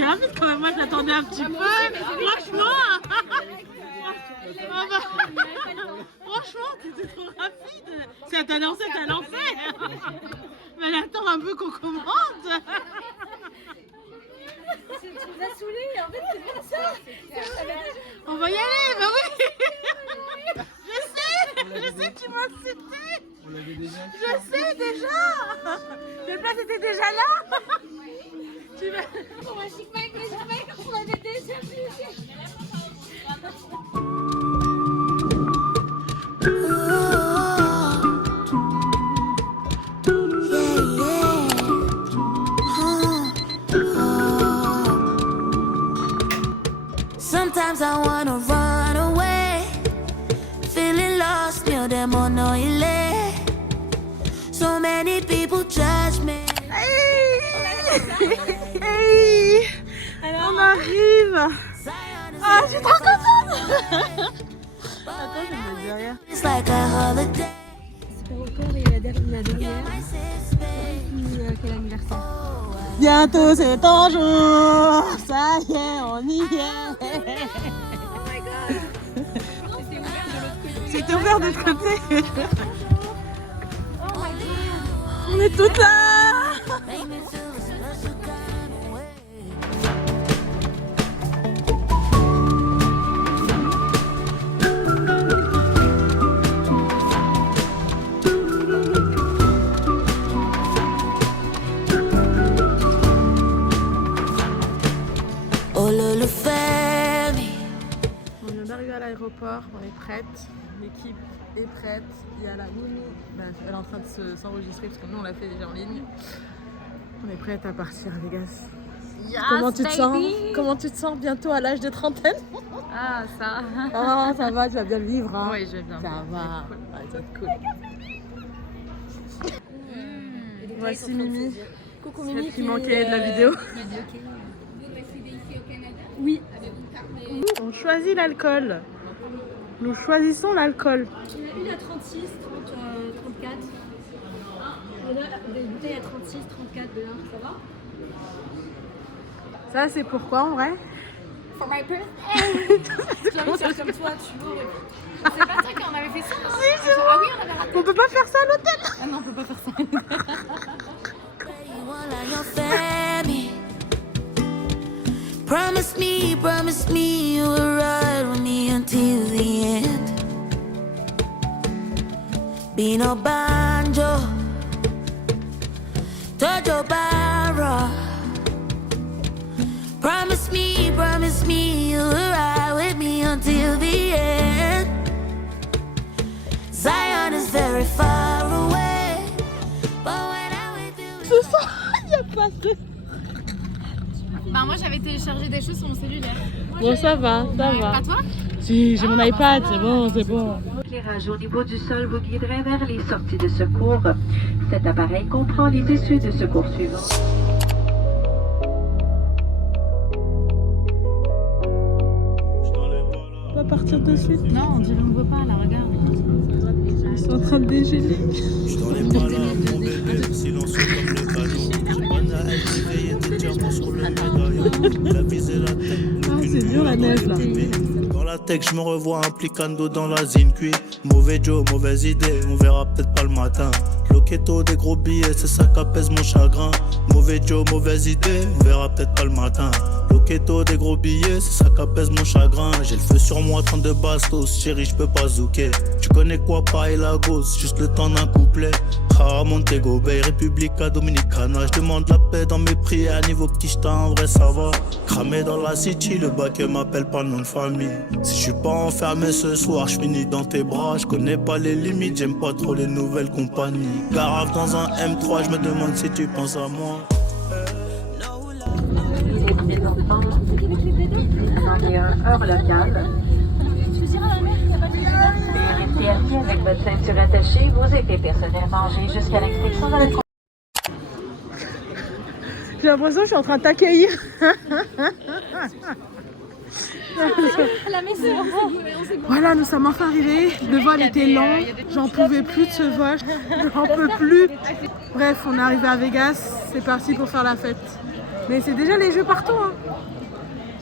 t'es rapide quand même, moi je l'attendais un petit peu. Franchement, ah bah, franchement, t'étais trop rapide. Si elle t'a lancé, t'as lancé. Mais elle attend un peu qu'on commande. Tu m'as saoulé, en fait c'est pas ça. On va y aller, bah oui. Je sais que tu m'as insulté. On l'avait déjà. Je sais déjà. Le plat était déjà là. Tu vas... On va chic mec, on l'avait déjà vu. Sometimes I wanna run away, feeling lost near them on oil. So many people judge me. Hey, on arrive. Ah, je suis trop contente. Attends, je me dis rien. It's like a holiday. C'est pas encore et la dernière. Quel anniversaire? Bientôt c'est ton jour. Ça y est, on y est. Oh my god. C'était ouvert de l'autre côté. Oh my god. On est toutes là. Make me feel a special kind of way. Oh le famille. On vient d'arriver à l'aéroport, on est prête, l'équipe est prête, il y a la Mimi, elle est en train de s'enregistrer parce que nous on l'a fait déjà en ligne. On est prête à partir Vegas. Yes, Comment tu te sens? baby. Comment tu te sens bientôt à l'âge de trentaine? Ah ça. Ah ça va, tu vas bien le vivre hein? Oui, je vais bien. Ça va, ouais, ça va être cool. Voici Mimi, Coucou celle Mimi qui manquait de la vidéo. Oui. On choisit l'alcool. Nous choisissons l'alcool. Une à 36, 30, 34. On a des bouteilles à 36, 34 de l'un, ça va? Ça c'est pourquoi en vrai? For my birthday. J'ai envie de faire comme toi, tu vois. C'est pas toi qu'on avait fait ça, non? Si, c'est Ah oui, on avait raté. On peut pas faire ça à l'hôtel. Ah non, on peut pas faire ça. You want like your family. Promise me you will ride with me until the end. Be no banjo, Jojo Barra. Promise me you will ride with me until the end. Zion is very far away, but when I'm with you. Ce soir, il n'y a pas de... Bah moi j'avais téléchargé des choses sur mon cellulaire. Bon ça va, ça va. Pas toi? Si, j'ai mon iPad, c'est bon, c'est bon. L'éclairage au niveau du sol vous guiderait vers les sorties de secours. Cet appareil comprend les issues de secours suivantes. On va partir de suite. Non, on dirait on voit pas là, regarde. Ils sont en train de dégeler. Je dans les pas là, mon bébé, silencieux comme le canon. Bonne à elle, réveillé des diamants sur le médaillon. La visée la tête, Ah, c'est dur la neige là. dans la tech, je me revois implicando dans la zine cuit. Mauvais Joe, mauvaise idée, on verra peut-être pas le matin. Loquetto, des gros billets, c'est ça qu'apaise mon chagrin. Mauvais Joe, mauvaise idée, on verra peut-être pas le matin. Loquetto, des gros billets, c'est ça qu'apaise mon chagrin. J'ai le feu sur moi, 32 bastos, chérie, je peux pas zouker. Tu connais quoi, pas et la gosse, juste le temps d'un couplet. Ah, Montego Bay, Republica Dominicana. Je demande la paix dans mes prières, niveau quicheta, en vrai ça va. Cramé dans la city, le bac m'appelle pas nom de famille. Si je suis pas enfermé ce soir, je finis dans tes bras. Je connais pas les limites, j'aime pas trop les nouvelles compagnies. Garave dans un M3, je me demande si tu penses à moi. Les enfants, 21 heure locale. Restez assis avec votre ceinture attachée, vos effets personnels rangés jusqu'à l'extinction de la J'ai l'impression que je suis en train de t'accueillir. La maison. Voilà, nous sommes enfin arrivés. Le vol était long. J'en pouvais plus de ce vol. J'en peux plus. Bref, on est arrivé à Vegas. C'est parti pour faire la fête. Mais c'est déjà les jeux partout. Hein.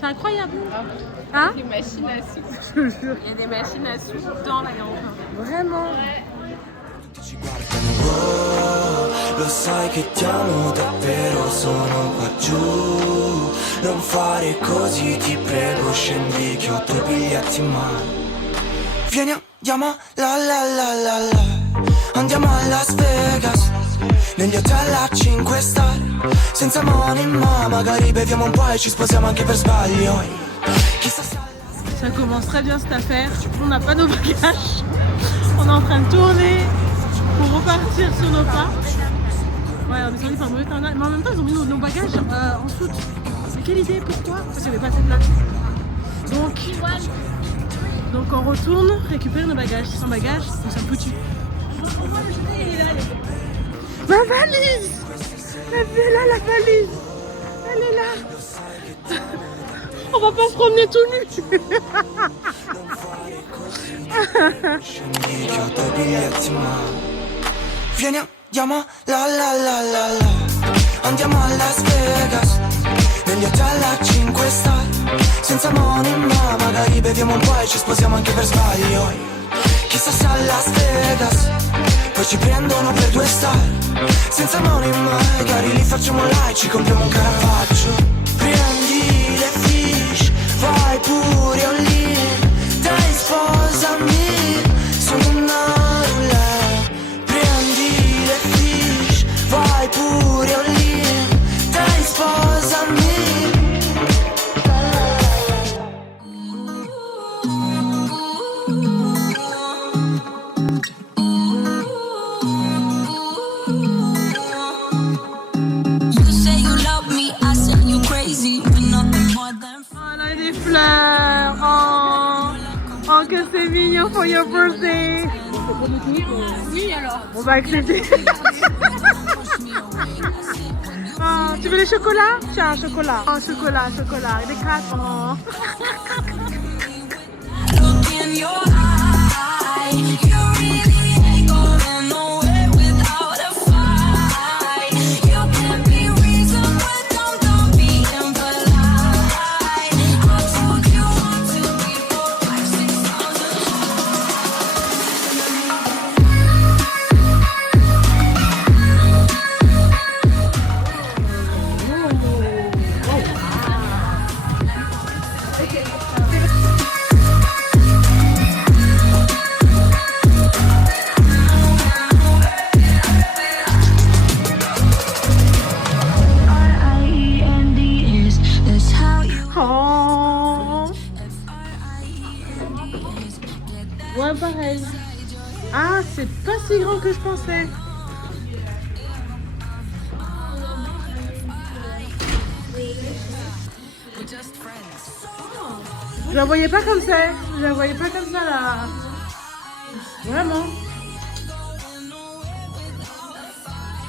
incroyable. Hein? Des machines à sous. Je te jure. Il y a des machines à sous dans l'aéroport. Vraiment. Lo sai che ti amo davvero, sono qua giù. Non fare così, ti prego, scendi che ho 2 biglietti in mano. Vieni, andiamo, la la la la la. Andiamo a Las Vegas, negli hotel a 5 star. Senza money ma magari beviamo un po' e ci sposiamo anche per sbaglio. Chissà se... Ça commence très bien cette affaire. On n'a pas nos bagages. On est en train de tourner pour repartir sur nos pas. Ouais, on est sorti par mauvais temps. Mais en même temps, ils ont mis nos bagages en soute. Mais quelle idée? Pourquoi? Parce qu'il n'y avait pas assez de place. Donc on retourne récupérer nos bagages. Sans bagages, nous sommes foutus. Ma valise! Elle est là, la valise! Elle est là! On va pas se promener tout nu! Vieni, andiamo, la la la la la. Andiamo a Las Vegas, negli hotel a 5 star. Senza money ma magari beviamo un po' e ci sposiamo anche per sbaglio. Chissà se a Las Vegas poi ci prendono per 2 star. Senza money magari li facciamo là e ci compriamo un Caravaggio. Prendi le fish, vai pure all in. Dai sposami, sono una roulette. Prendi le fish, vai pure all in. Dai sposami. Fleurs. Oh, que c'est mignon for your birthday. Oui, alors. On va accepter. Oh, tu veux les chocolats? Tiens, chocolat. Oh, chocolat. Des 4. Oh. Ouais, pareil. Ah, c'est pas si grand que je pensais. Je la voyais pas comme ça. Je la voyais pas comme ça là. Vraiment.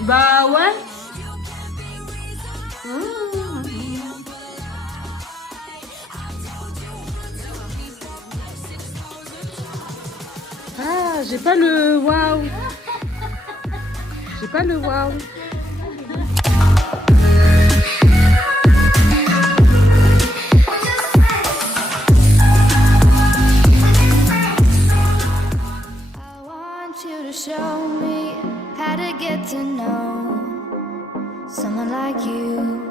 Bah ouais. Ah, j'ai pas le waouh. J'ai pas le waouh. Show me how to get to know someone like you,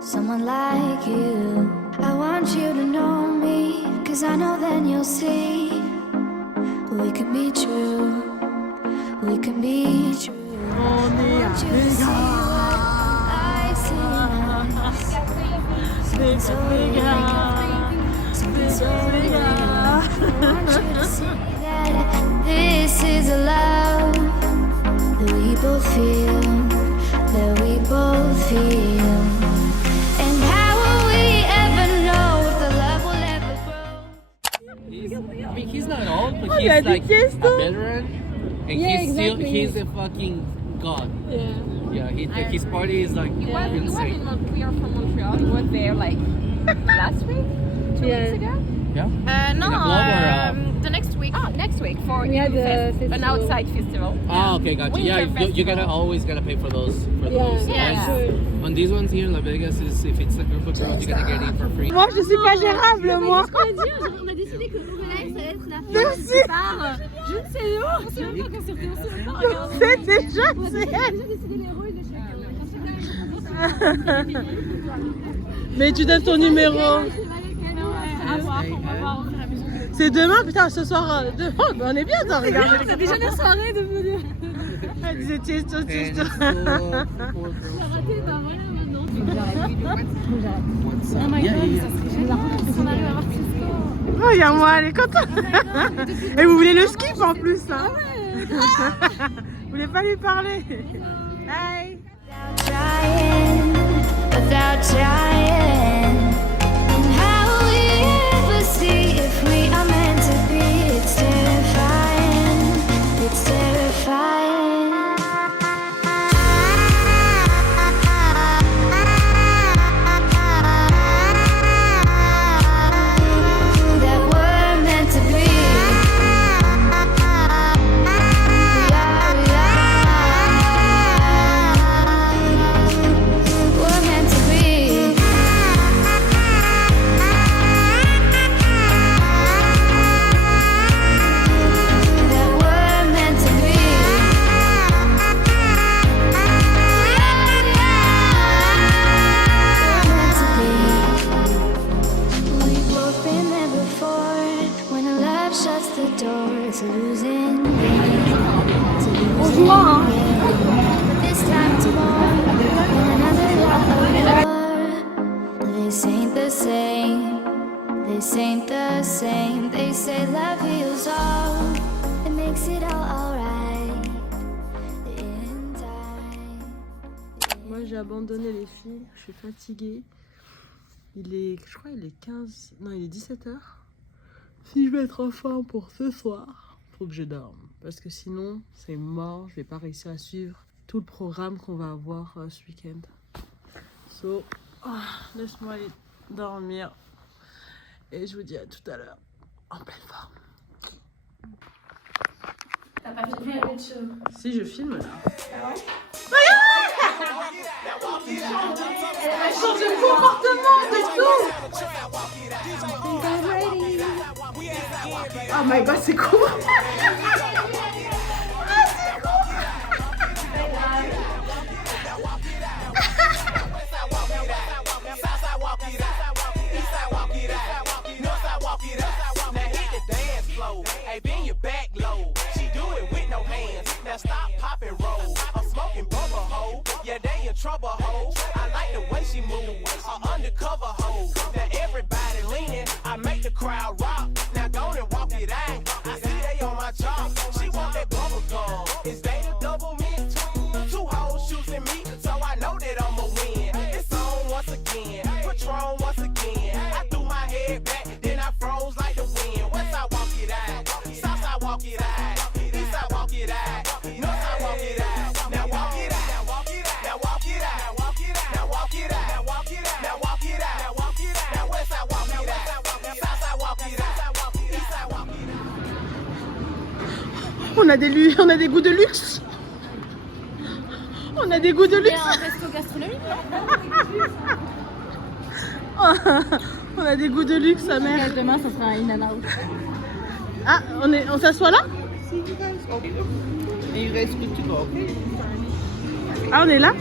someone like you. I want you to know me, 'cause I know then you'll see we can be true, we can be true. On est à Vegas. This is a love that we both feel, that we both feel. And how will we ever know if the love will ever grow? I mean, he's not old, but Oh, yeah, he's like the kids a too. veteran, and Yeah, he's exactly. he's a fucking god. Yeah. Yeah, his party is like He was insane. in Montreal, from Montreal. He was there like last week, 2 weeks ago. Yeah? No, In a club or, the next week. Oh, next week for Yeah, the Fest, an festival. outside festival. Oh, okay, gotcha. Yeah, you gotta always gotta pay for those. Yeah. On these ones here in Las Vegas, if it's a group of girls, you gotta get in for free. Moi, je suis pas gérable, moi. On a décidé que Montréal, ça allait être la Merci. fête qui part. Je ne sais où. On sait même pas quand c'était. On sait même pas. Regarde. C'est déjà, On a déjà décidé les rôles de chacun. Mais tu donnes ton numéro. À voir, on va voir. C'est demain, putain, ce soir. On est bien, t'as regardé. C'est déjà la soirée de venir. Elle disait tiesto, tiesto. J'ai raté, bah voilà maintenant. Oh my god, ça serait génial qu'on arrive à avoir Crisco. Regarde-moi, elle est contente. Et vous voulez le skip en plus, hein. Vous voulez pas lui parler. Bye. Trying, without trying. And how will we ever see if we are meant to be? It's terrifying. It's terrifying. That we're meant to be. We're meant to be. That we're meant to be. We're meant to be. We've both been there before. When a love shuts the door, it's a losing game. It's a losing game. But this time it's more than another love. This ain't the same. This ain't the same. They say love heals all. It makes it all alright. In time. Moi, j'ai abandonné les filles. Je suis fatiguée. Je crois, il est 15. Non, il est 17h. Si je veux être en forme pour ce soir, faut que je dorme. Parce que sinon, c'est mort. Je vais pas réussir à suivre tout le programme qu'on va avoir ce week-end. So, laisse-moi aller dormir. Et je vous dis à tout à l'heure. En pleine forme. T'as pas filmé avec cheveux. Si je filme là. Elle change de comportement de tout. Oh my god, c'est cool. Hey, bend your back low. She do it with no hands. Now stop, pop and roll. I'm smoking bubble hoe. Yeah, they in trouble hoe. I like the way she move. Undercover hoe. Now everybody leaning. I make the crowd rock. Now go and walk it out. I see they on my job. She want that bubble gum. Is they the double mint? Two hoes choosing me, so I know that I'ma win. It's on once again. Patron once again. I threw my head back, then I froze like the wind. West I walk it out. South I walk it out. East I walk it out. North I walk it out. Now walk it out. Now walk it out. Now walk it out. Now walk it out. Now walk it out. Now walk it out. Now walk it out. Now walk it out. Now west I walk it out. South I walk it out. East I walk it out. On a des goûts de luxe. On a des goûts de Il y luxe. a un resto gastronomique, On a des goûts de luxe, sa mère. demain, ça sera un in and out. Ah, on s'assoit là? Ah, on est là?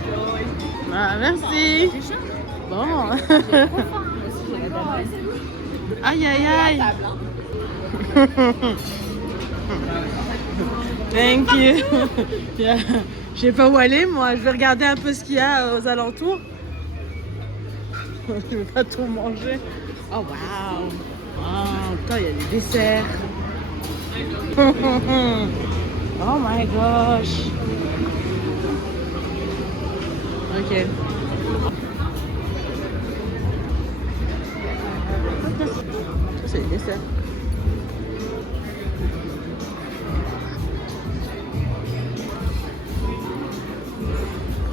Ah, merci. Bon. Aïe, aïe, aïe. Thank you. Yeah. Je sais pas où aller, moi. Je vais regarder un peu ce qu'il y a aux alentours. Je vais pas tout manger. Oh, waouh. Oh, putain, il y a des desserts. Oh my gosh. Ok. Ça, c'est les desserts.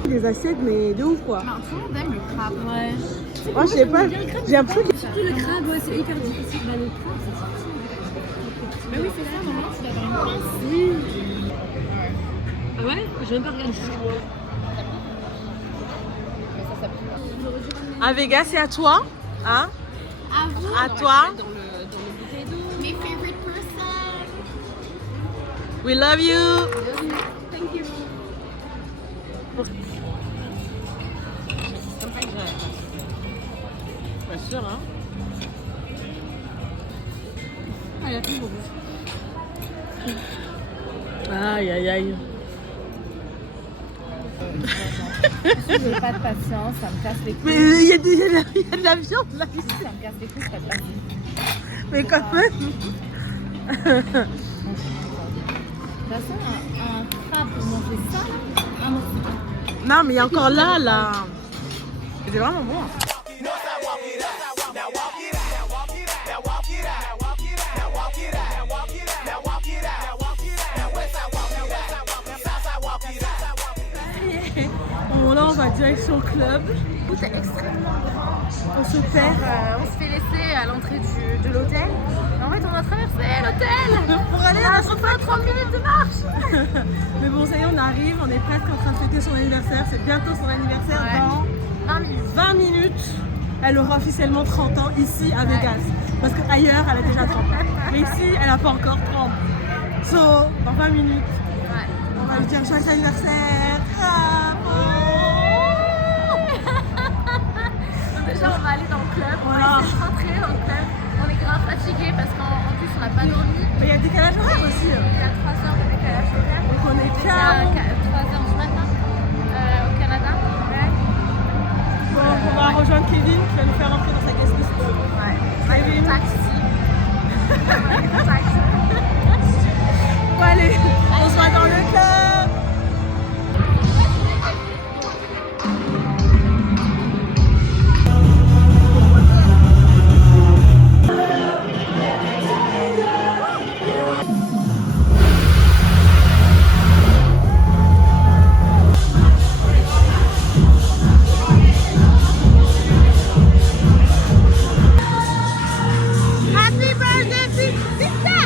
Des assiettes, mais de ouf quoi. Tout le monde aime le crabe. Ouais. Moi, je sais pas, j'ai un truc. Surtout le crabe, ouais, c'est hyper difficile. Bah, le crabe, c'est difficile. Mais oui, c'est ça, normalement, tu dois avoir une pince. Oui. Ah ouais? Je vais même pas regarder. À Vegas, c'est à toi. Hein? À vous. À toi. Dans le bouteille d'eau. Mes favorite person. We love you. Thank you. Pas sûr, hein? Ah, il a plus beau. Aïe, aïe, aïe. J'ai pas de patience, ça me casse les couilles. Mais il y a de la viande là ici. Ça me casse les couilles, pas de patience. Mais quand même. De toute façon, un crabe pour manger ça, un morceau. Non, mais il y a encore là. C'est vraiment bon. Bon, là, on va direction club. C'est extrêmement grand. On se perd. On se fait laisser à l'entrée de l'hôtel. En fait, on a traversé l'hôtel Pour aller à notre 30 minutes de marche. Mais bon, ça y est, on arrive. On est presque en train de fêter son anniversaire. C'est bientôt son anniversaire Ouais. dans 20 minutes. Elle aura officiellement 30 ans ici à Vegas. Parce qu'ailleurs, elle a déjà 30 ans. Mais ici, elle n'a pas encore 30. So, dans 20 minutes, Ouais. on va lui dire joyeux anniversaire. Donc déjà, on va aller dans le club. On Voilà. va essayer de rentrer dans le club. On est grave fatigué parce qu'en plus, on n'a pas dormi. Mais il y a décalage horaire aussi. Il y a 3 heures de décalage horaire. Donc on est C'est à calme. 3 heures du matin au Canada. Ouais. Bon, on va rejoindre Kevin qui va nous faire rentrer dans sa guest list. Ouais. Kevin. Taxi. Taxi. Bon, allez, on se voit dans le club. Happy birthday, Pizza!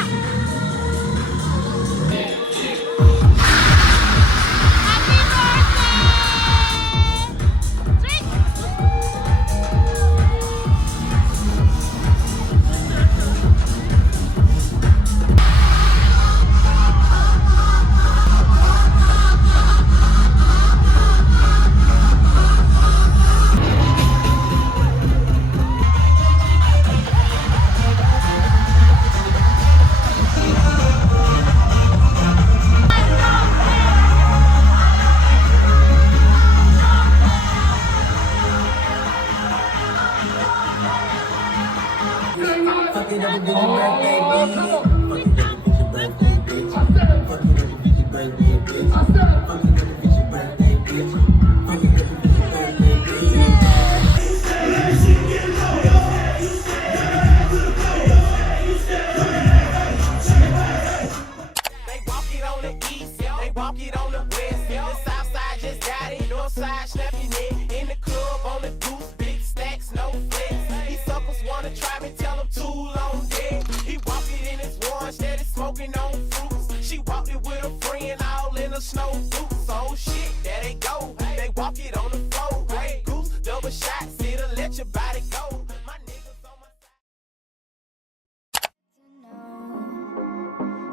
They walk it on the east, they walk it on the west. The south side just got it, north side snapping it. In the club on the goose, big stacks, no flex. These suckers wanna try me, tell them too long dead. He walk it in his one, steady smoking on fruits. She walked it with a friend, all in a snow boots. Oh shit, there they go. They walk it on the floor. Grey goose, double shots, it'll let your body go. My niggas on my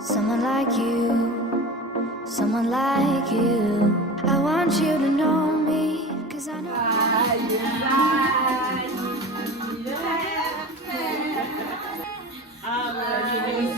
Someone like you, someone like you. I want you to know me, 'cause I know. Yeah, baby.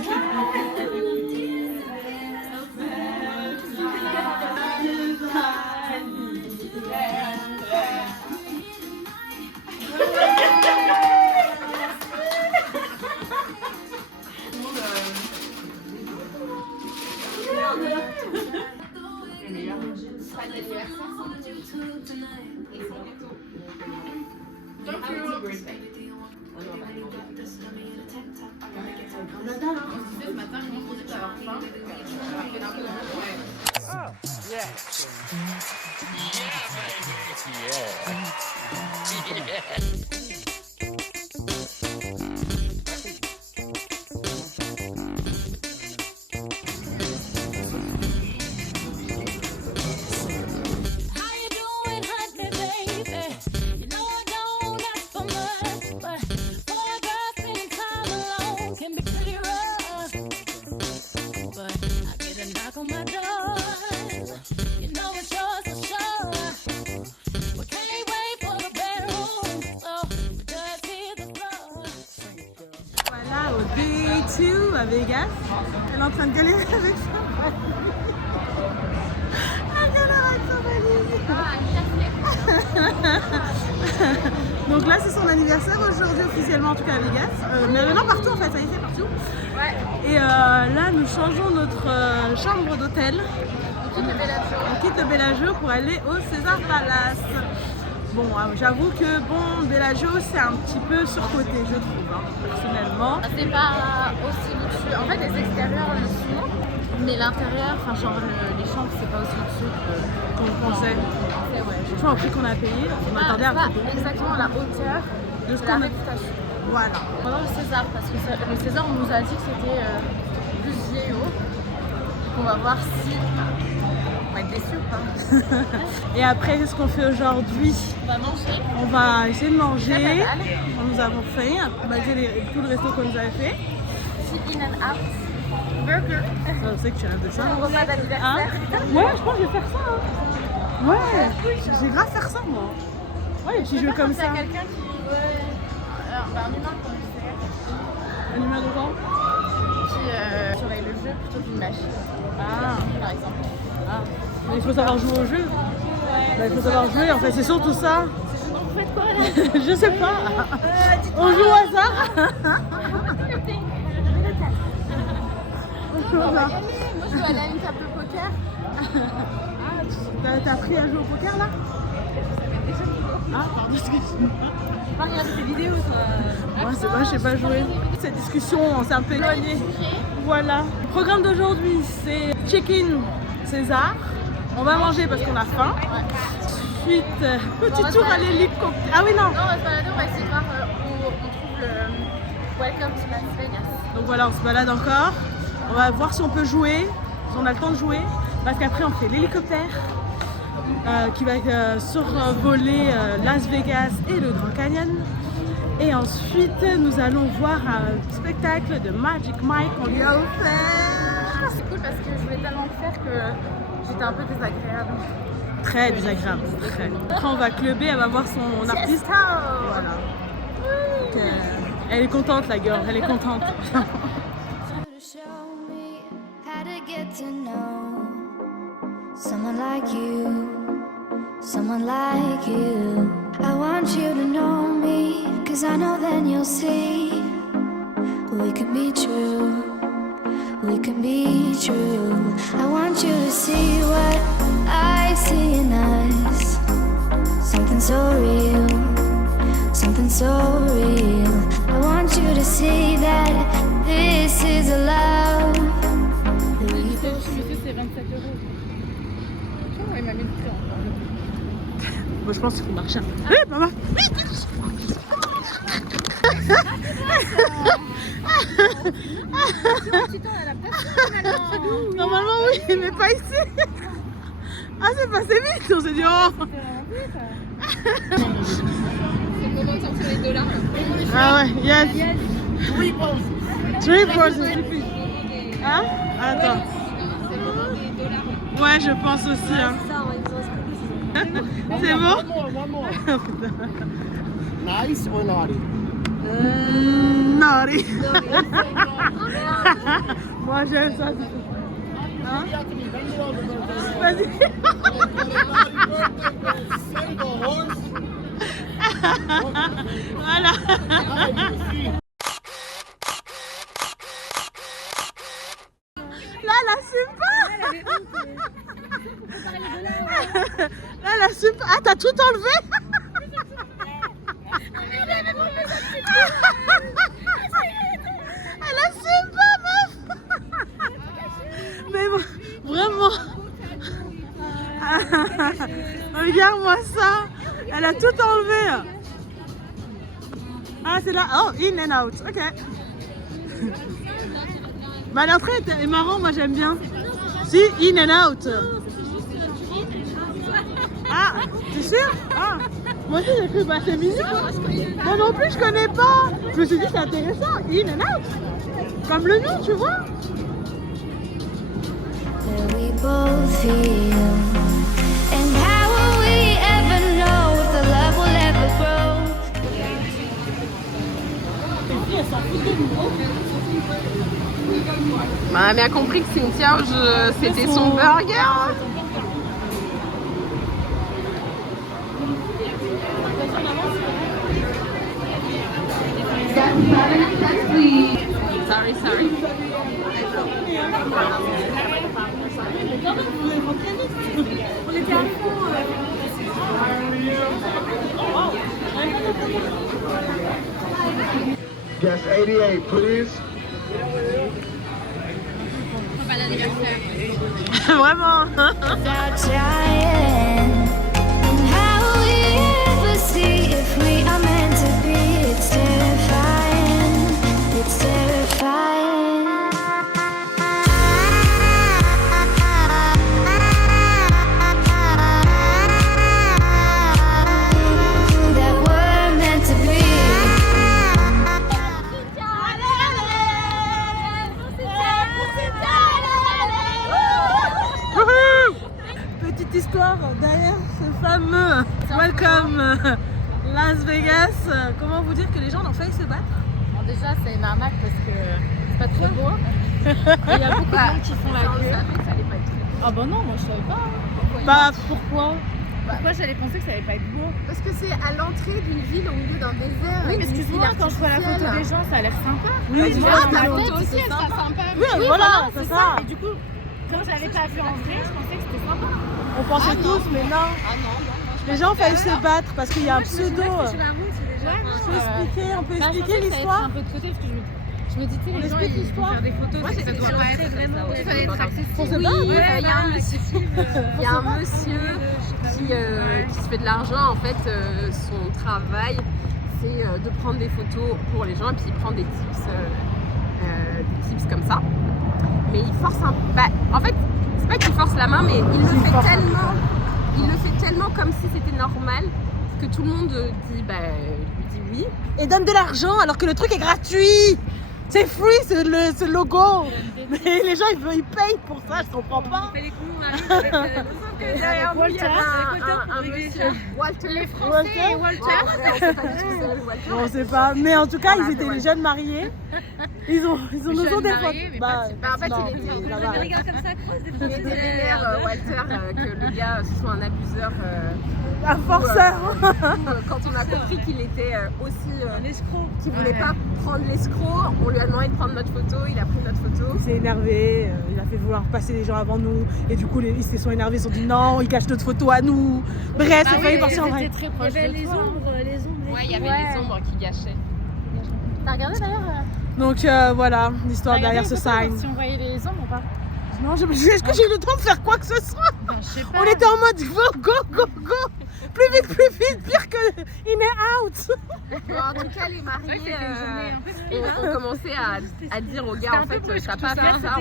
Yeah. 2 à Vegas. Elle est en train de galérer avec ça. Elle galère avec sa valise. Donc là c'est son anniversaire aujourd'hui officiellement en tout cas à Vegas. Mais maintenant partout en fait, ça y est, c'est partout. Ouais. Et là nous changeons notre chambre d'hôtel. On quitte le Bellagio pour aller au César Palace. Bon, j'avoue que Bellagio c'est un petit peu surcoté, je trouve, hein, personnellement. C'est pas aussi luxueux. En fait, les extérieurs le sont, mais l'intérieur, enfin, genre les chambres, c'est pas aussi luxueux qu'on le pensait. Ouais. Surtout au prix qu'on a payé, on m'attendait à pas un peu. exactement la hauteur de ce la qu'on a. réputation. Voilà. Pendant le César, parce que le César, on nous a dit que c'était plus vieillot. On va voir si on va être déçus ou pas. Et après, qu'est-ce qu'on fait aujourd'hui? On va manger. On va essayer de manger. Ça Nous avons faim, malgré tout le resto qu'on nous avait fait. Chez In-N-Out Burger. Ça, je sais que tu rêves de ça. On repas d'anniversaire. Hein? Ouais, je pense que je vais faire ça. Hein. Ouais, j'ai grave faire ça moi. Ouais, les petits jeux comme ça. Il y a quelqu'un qui. Un humain comme c'est. Un humain de temps Qui surveille le jeu plutôt qu'une machine. Par exemple. Mais il faut savoir jouer au jeu. Bah, il faut savoir jouer, en fait, c'est surtout ça. Vous faites quoi là? Je sais pas. On joue à ça. On joue à ça. Moi je dois aller à une table de poker. T'as appris à jouer au poker là? Pardon, excuse-moi. Pas regarder tes vidéos, ça. Moi, c'est pas, je sais pas jouer. Cette discussion, on s'est un peu éloigné. Voilà. Le programme d'aujourd'hui, c'est check-in César. On va manger parce qu'on a faim. Ensuite, petit tour à l'hélicoptère. Ah oui, non. Non, on va se balader, on va essayer de voir où on trouve le Welcome to Las Vegas. Donc voilà, on se balade encore. On va voir si on peut jouer, si on a le temps de jouer. Parce qu'après, on fait l'hélicoptère qui va survoler Las Vegas et le Grand Canyon. Et ensuite, nous allons voir un spectacle de Magic Mike. On lui a offert. C'est cool parce que je voulais tellement le faire que j'étais un peu désagréable. Très désagréable, très. Après, on va clubber, elle va voir son artiste. Voilà. Donc, elle est contente, la girl, elle est contente. Someone like you, someone like you. I want you to know me, 'cause I know then you'll see we can be true, we can be true. I want you to see what I see in us, something so real, something so real. I want you to see that this is a love that we could C'est 27 €. Il m'a mis le prix encore. Moi, je pense qu'il faut marcher. Oui, maman. Normalement, oui, mais pas ici. Ah, c'est passé vite. On s'est dit, oh. C'est comment de sortir les dollars. Ah ouais, yes. 3 poses. Hein? Attends. Ouais, je pense aussi. Hein. C'est bon? Nice or naughty? Naughty. Moi, j'aime ça. Hein? Vas-y. Voilà. Là, la sympa. Là, la super. Ah, t'as tout enlevé? Elle a sympa, meuf. Mais vraiment. Regarde-moi ça. Elle a tout enlevé. Ah, c'est là. Oh, in and out. Ok. Bah, l'entrée est marrant, moi j'aime bien. Si, in and out. Ah, t'es sûr? Ah, moi aussi j'ai cru, bah c'est mignon. Moi non plus je connais pas. Je me suis dit c'est intéressant, in and out. Comme le nom, tu vois. we both feel. And how will we ever know if the love will ever grow? Les filles elles s'en foutent de nous. Bah, mais a compris que Cynthia, c'était son burger. Sorry. Guest 88, please. Vraiment. Without trying. And how we ever see if we are meant to be? It's terrifying. It's terrifying. That we're meant to be. Petite histoire derrière ce fameux Welcome Las Vegas. Comment vous dire que les gens ont failli se battre? Bon, déjà, c'est une arnaque parce que c'est pas très beau. Il y a beaucoup de gens qui font la queue. Ah bah non, moi je savais pas. Bah Pourquoi Pourquoi j'allais penser que ça allait pas être beau? Parce que c'est à l'entrée d'une ville au milieu d'un désert. Oui, excuse-moi, quand je vois la photo des gens, ça a l'air sympa. oui, La photo, c'est sympa. oui, voilà, c'est ça. Et du coup, quand je l'avais pas vu en vrai, je pensais que c'était sympa. On pensait tous, mais non. Les gens ont failli se battre parce qu'il y a un pseudo. On peut expliquer l'histoire. un peu de côté parce que je me dis, tu sais, les gens explique ils l'histoire. vont faire des photos, Moi, ça j'étais doit sur pas le être vraiment. ça, Il fallait être accessible. Pour se Oui, battre, il y a un monsieur, qui se fait de l'argent. En fait, son travail, c'est de prendre des photos pour les gens et puis il prend des tips comme ça. Mais il force un... Bah, en fait, c'est pas qu'il force la main, mais il le fait tellement comme si c'était normal que tout le monde lui dit oui. Et donne de l'argent alors que le truc est gratuit. C'est free, c'est le logo. Mais les gens ils payent pour ça, je comprends pas. Derrière lui, il y avait un monsieur. Walter. Les Français et Walter. On sait pas, mais en tout cas ils étaient les jeunes mariés. Ils nous ont des photos. En fait, il était derrière Walter que le gars soit un abuseur. Un forceur. Quand on a compris qu'il était aussi l'escroc, qu'il voulait pas prendre l'escroc, on lui a demandé de prendre notre photo, il a pris notre photo. Il s'est énervé, il a fait vouloir passer les gens avant nous. Et du coup ils se sont énervés, ils se sont dit non, il cache notre photo à nous. Bref, c'est failli partir en vrai. Très proche de les ombres. Ouais, il y avait les ombres qui gâchaient. T'as regardé d'ailleurs Donc voilà, l'histoire derrière ce sign. Si on voyait les ombres ou pas? Non, est-ce que j'ai eu le temps de faire quoi que ce soit? Je sais pas. On était en mode go. Plus vite, pire que in and out. En tout cas, les mariés ont commencé à dire aux gars, en fait, t'as pas à faire ça, on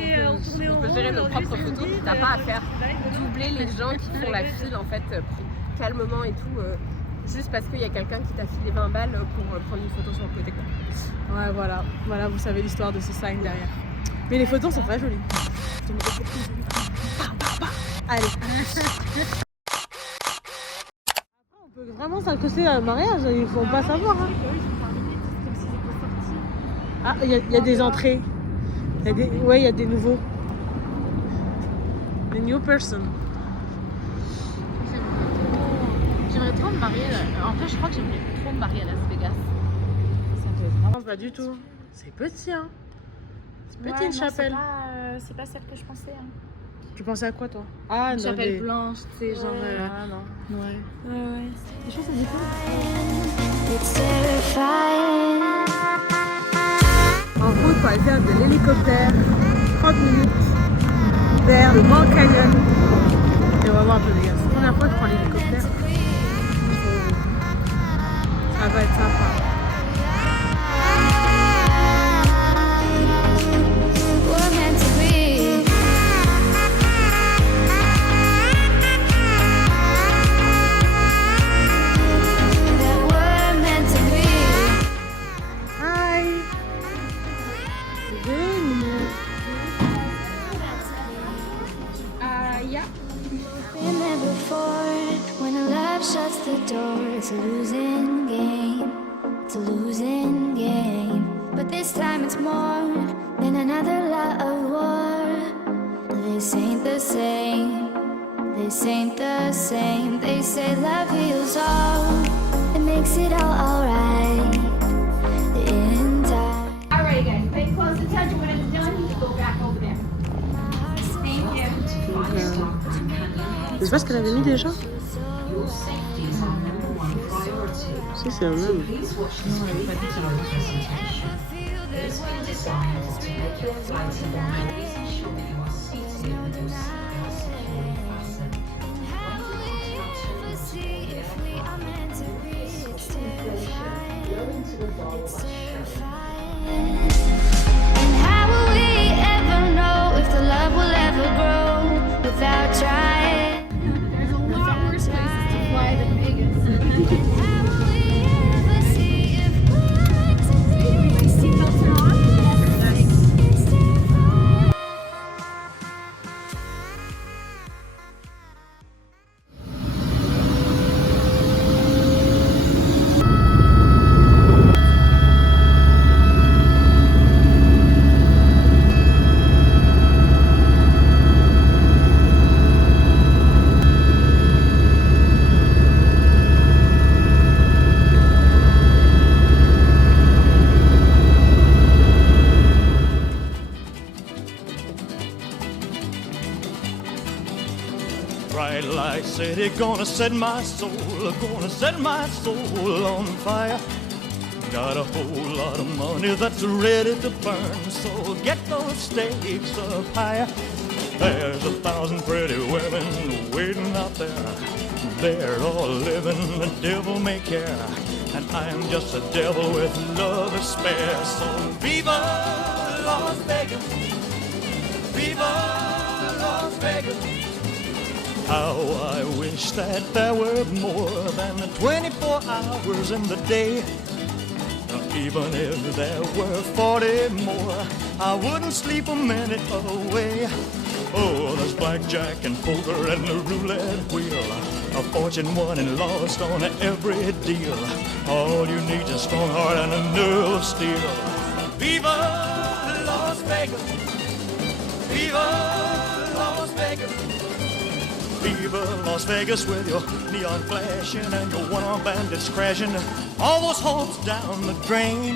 peut gérer nos propres photos, t'as pas à faire doubler les gens qui font la file, en fait, calmement et tout, juste parce qu'il y a quelqu'un qui t'a filé 20 balles pour prendre une photo sur le côté, quoi. Ouais, voilà, vous savez l'histoire de ce sign derrière. Mais les photos sont très jolies. Allez. On peut vraiment s'accoster à un mariage, il faut pas savoir. Hein. Ah, il y a des entrées. Il y a des nouveaux. Des new person. J'aimerais trop me marier. En fait, je crois que j'aimerais trop me marier à Las Vegas. Non, pas du tout. C'est petit, hein. C'est petit, une chapelle. C'est pas celle que je pensais. Hein. Tu pensais à quoi, toi? Ah, Une non, chapelle blanche, tu sais, genre. Ah, non. Ouais. Je pense que c'est différent. It's terrifying. En route pour aller faire de l'hélicoptère, 30 minutes vers le Grand Canyon. Et on va voir un peu les gars. C'est la première fois que je prends l'hélicoptère. Ça va être sympa. We're meant to be. That we're meant to be. Hi! C'est bien. Been there before. When love shuts the door, it's a losing game. your love heals all. It makes it all alright in time. Alright guys, pay close attention when it's done, you can go back over there. Thank you. Je sais pas ce qu'elle avait mis déjà. Si, c'est un même. And how will we ever know if the love will ever grow without trying? There's a lot worse places to fly than Vegas. How will we ever see if we're meant to be? Seatbelts are on. It's terrifying. Bright light city, gonna set my soul on fire. Got a whole lot of money that's ready to burn, so get those stakes up higher. There's 1,000 pretty women waiting out there. They're all living the devil may care, and I'm just a devil with love to spare. So viva Las Vegas, viva Las Vegas. How I wish that there were more than 24 hours in the day. Even if there were 40 more, I wouldn't sleep a minute away. Oh, there's blackjack and poker and the roulette wheel, a fortune won and lost on every deal. All you need is a strong heart and a nerve of steel. Viva Las Vegas, viva Las Vegas. Viva Las Vegas with your neon flashing and your one-armed bandits crashing all those hopes down the drain.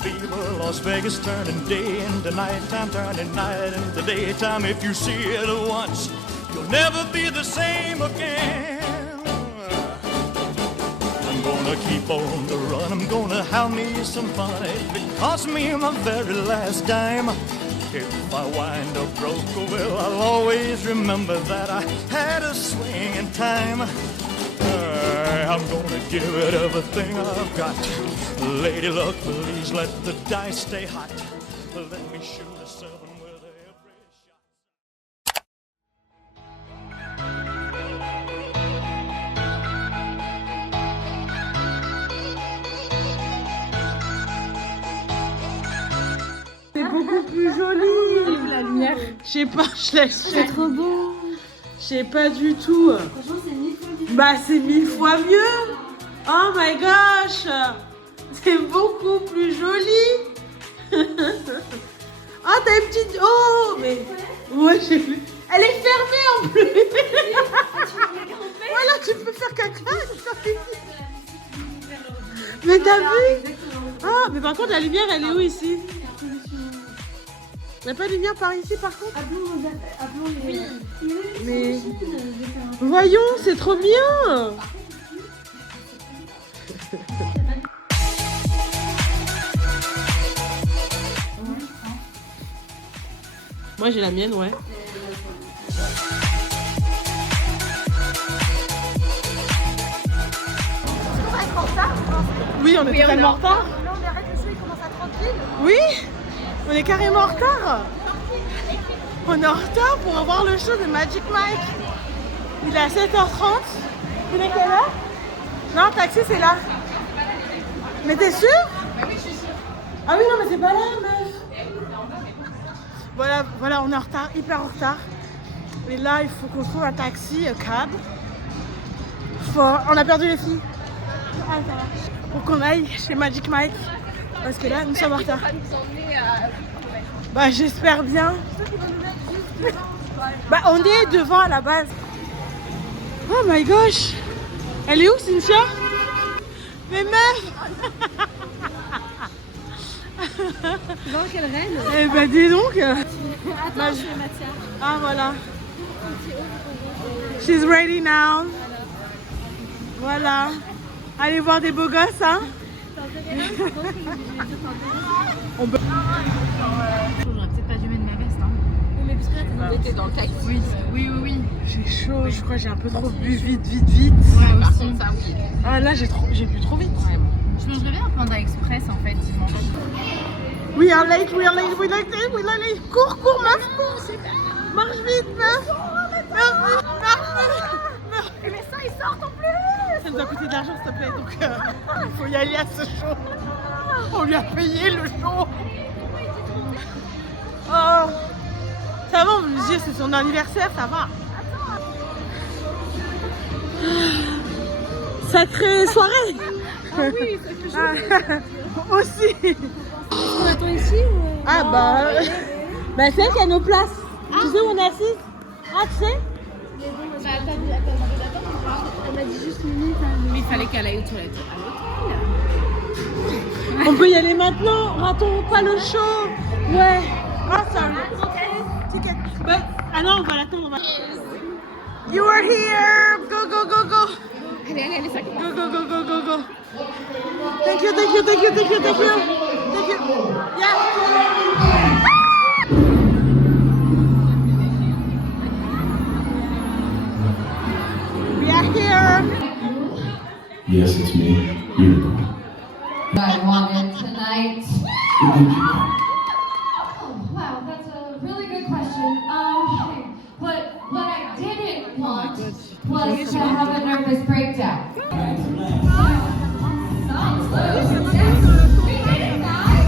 Viva Las Vegas, turning day into nighttime, turning night into daytime. If you see it once, you'll never be the same again. I'm gonna keep on the run, I'm gonna have me some fun. If it costs me my very last dime, if I wind up broke, well, I'll always remember that I had a swing in time. I'm gonna give it everything I've got. Lady luck, please let the dice stay hot. Let me shoot a 7 with every shot. C'est beaucoup plus joli. La lumière. Je sais pas, je laisse. C'est trop beau. Je sais pas du tout. Franchement, c'est 1000 fois mieux. Bah, c'est 1000 fois mieux. Oh my gosh. C'est beaucoup plus joli. Ah, t'as une petite... Oh, mais... Ouais, j'ai vu. Elle est fermée en plus. Voilà, tu peux faire caca. Mais t'as vu? Ah, mais par contre, la lumière, elle est où ici? Il n'y a pas de lumière par ici, par contre? Appelons les... Mais... Voyons, c'est trop bien. Moi, j'ai la mienne, ouais. Oui, on est totalement en retard. Non, mais arrête, le show, il commence à tranquille. Oui, on est carrément en retard. On est en retard pour voir le show de Magic Mike. Il est à 7h30. Il est quelle heure? Non, taxi, c'est là. Mais t'es sûr? Oui, je suis sûre. Ah oui, non, mais c'est pas là, meuf. Voilà, on est en retard, hyper en retard. Et là, il faut qu'on trouve un taxi, un cab. On a perdu les filles. Ah, ça va. Pour qu'on aille chez Magic Mike. Parce que là, nous sommes en retard. Bah, j'espère bien. Bah, on est devant à la base. Oh my gosh. Elle est où, Cynthia? Mais meuf. Voir quelle reine. Eh ben dis donc. Attends, je vais Mathia. Ah voilà. She's ready now. Voilà. Allez voir des beaux gosses, hein. On peut... J'aurais peut-être pas dû mettre ma veste, hein. Oui, mais puisque là, T'étais dans le taxi. Oui. J'ai chaud, je crois que j'ai un peu trop bu vite. Ouais, Par aussi. contre, ça, oui. Ah là j'ai bu trop vite. Ouais, bon. Je mangerais bien un Panda Express en fait dimanche. We are late. Cours, meuf, cours. Marche vite, meuf. Marche vite. Mais ça, ils sortent en plus. Ça nous a coûté de l'argent, s'il te plaît, donc il faut y aller à ce show. On lui a payé le show. Oh, ça va, on me dit c'est son anniversaire, ça va. Sacrée soirée. Ah oui, ça fait chaud. Aussi. On attend ici ou... Ah bah c'est elle qui a nos places. Tu sais où on est assise? Ah tu sais? Bah t'as dit d'attendre. Elle m'a dit juste minute. Mais il fallait qu'elle aille aux toilettes à l'hôtel. On peut y aller maintenant. Ratons pas le show. Ouais. Ah sorry. Ticket. But, ah non, on va l'attendre. You are here. Go. Allez, ça commence. Go. Thank you. Yeah. We are here. Yes, it's me. Unicorn. I wanted tonight. Oh, wow, that's a really good question. But what I didn't want was to have a nervous breakdown. We did it, guys!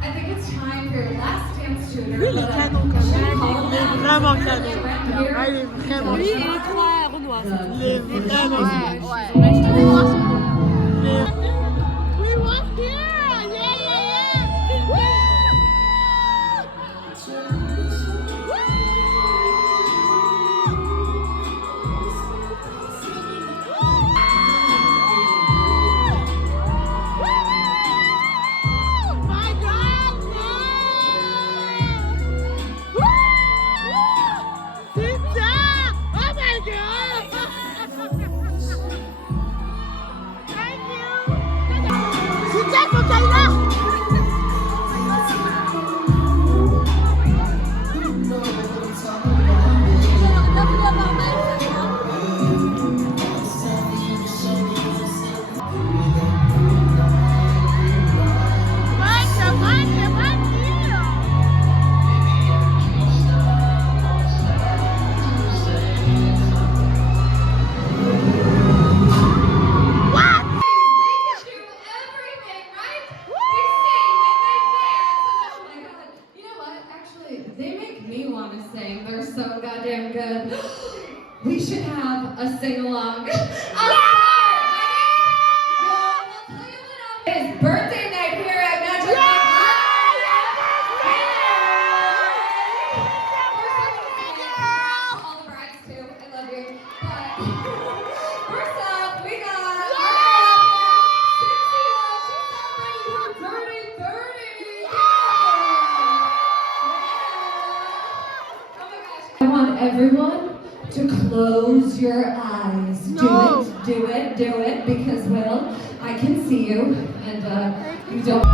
I think it's time for your last dance tutor. Lui, il est canon quand même. Il est vraiment canon. Ah, il est vraiment Lui et canon. les trois Renois. Il est vraiment canon. Ouais. We want here! Thank you! sing. They're so goddamn good. We should have a sing-along. It's birthday night here at Magic all the brides too. I love you. But first up, we got Cynthia. She's celebrating her dirty 30. Oh my gosh. I want everyone to close your eyes. No. Do it, because Will, I can see you, and you don't.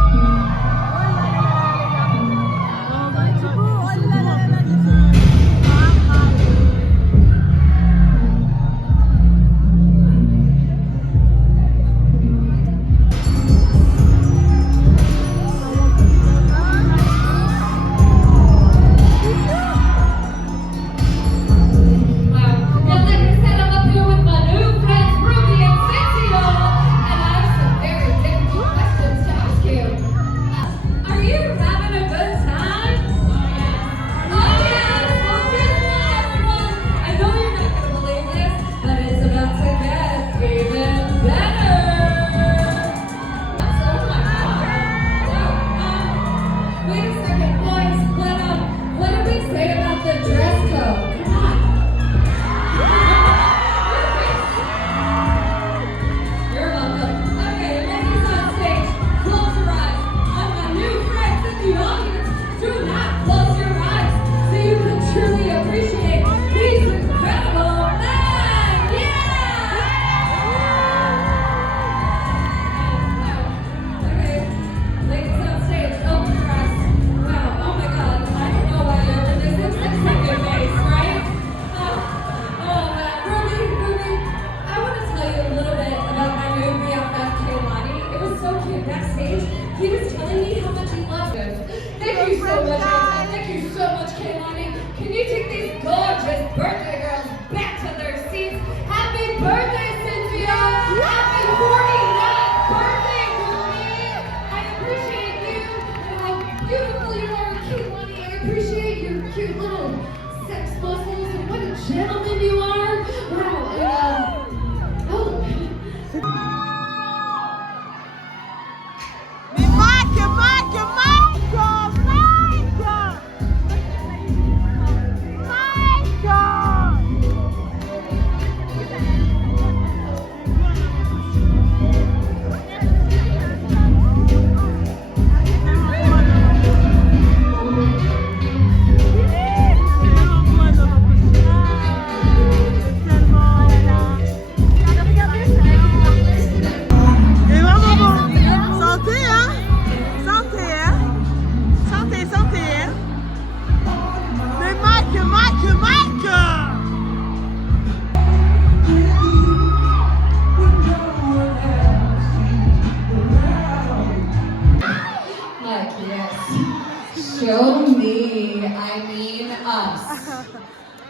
Show me, I mean us.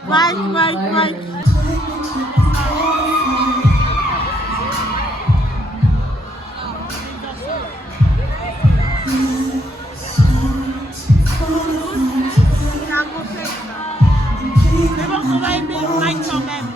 Mike. Mais bon, on va aimer Mike quand même.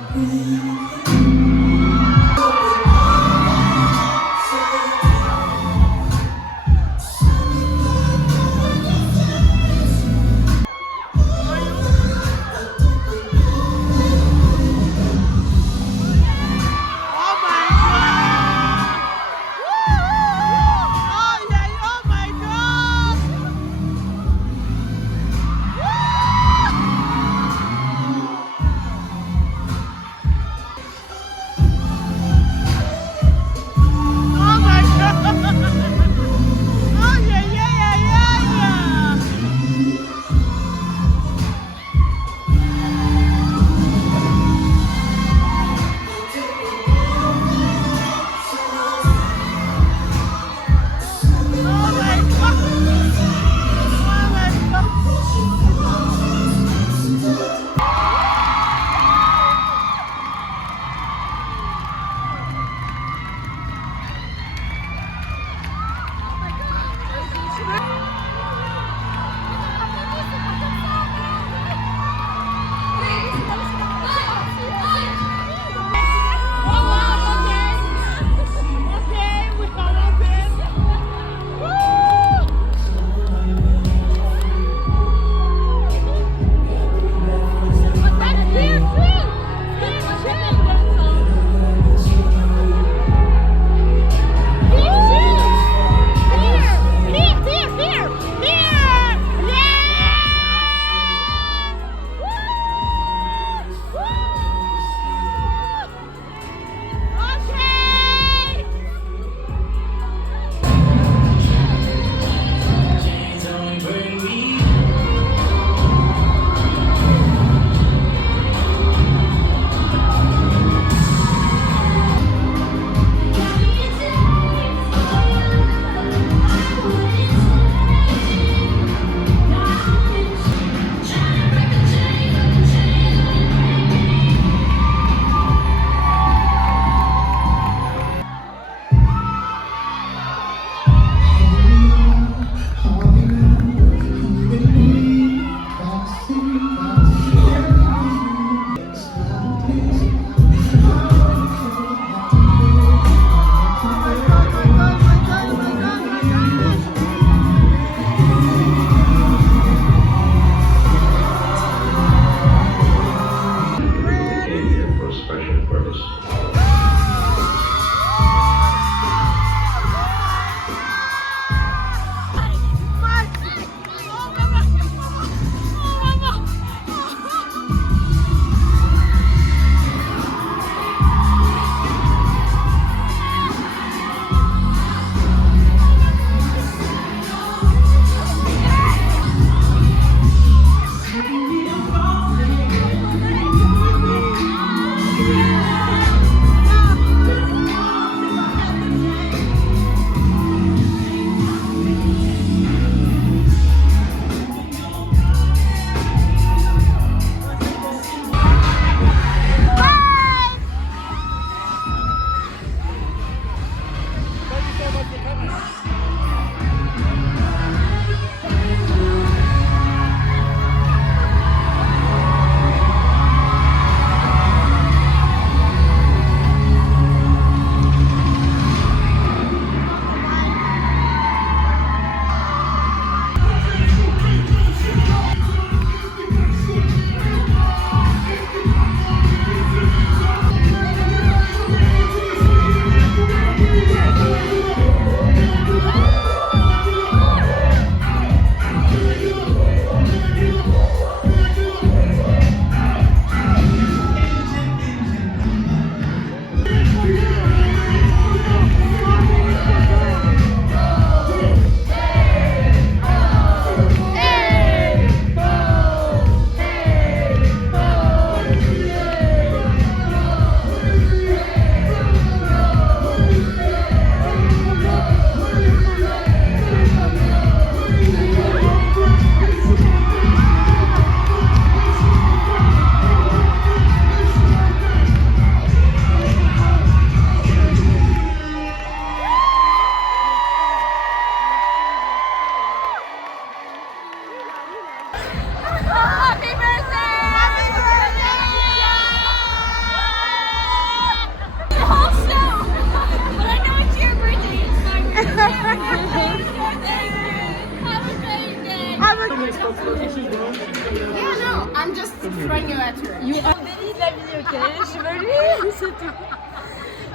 Yeah, no, I'm just throwing you at her. You are délit de la vie, ok? Je suis venue, c'est tout.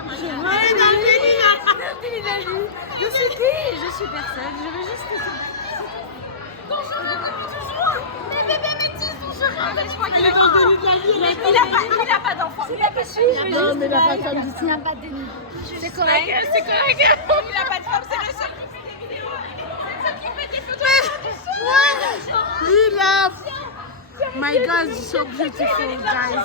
Je suis venue, délit de la vie. Je suis qui? Je suis personne, je veux juste que ça. Bonjour, toujours. Les bébés métis, bonjour. Je crois qu'il est dans le délit de la vie. Mais il a pas d'enfant. C'est la que je suis, je veux Non, juste mais la pas. femme Il n'y a pas de délit. C'est correct. C'est correct. Il a pas de femme, c'est le seul qui fait des vidéos. C'est le seul qui fait des photos. He love. My God, it's so beautiful, guys.